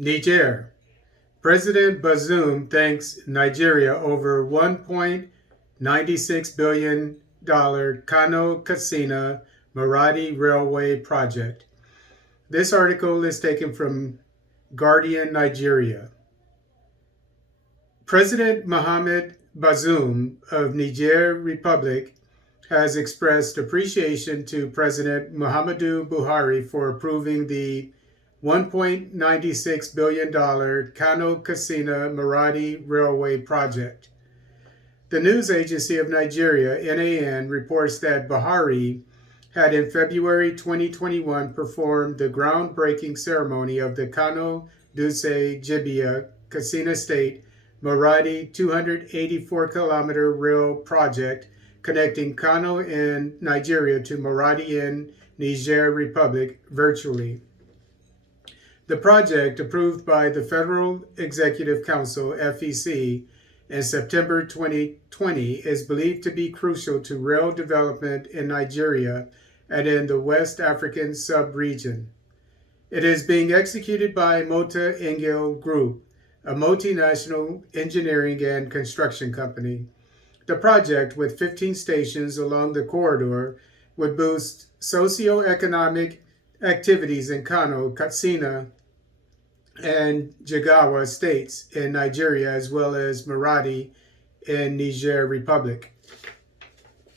Niger. President Bazoum thanks Nigeria over $1.96 billion Kano Maradi Railway project. This article is taken from Guardian Nigeria. President Mohamed Bazoum of Niger Republic has expressed appreciation to President Muhammadu Buhari for approving the $1.96 billion Kano Maradi Railway project. The news agency of Nigeria, NAN, reports that Buhari had in February 2021 performed the groundbreaking ceremony of the Kano Dutse Jibia Katsina State Maradi 284-kilometer rail project connecting Kano in Nigeria to Maradi in Niger Republic virtually. The project, approved by the Federal Executive Council, FEC, in September 2020, is believed to be crucial to rail development in Nigeria and in the West African sub-region. It is being executed by Mota Engel Group, a multinational engineering and construction company. The project, with 15 stations along the corridor, would boost socio-economic activities in Kano, Katsina, and Jigawa states in Nigeria, as well as Maradi in Niger Republic.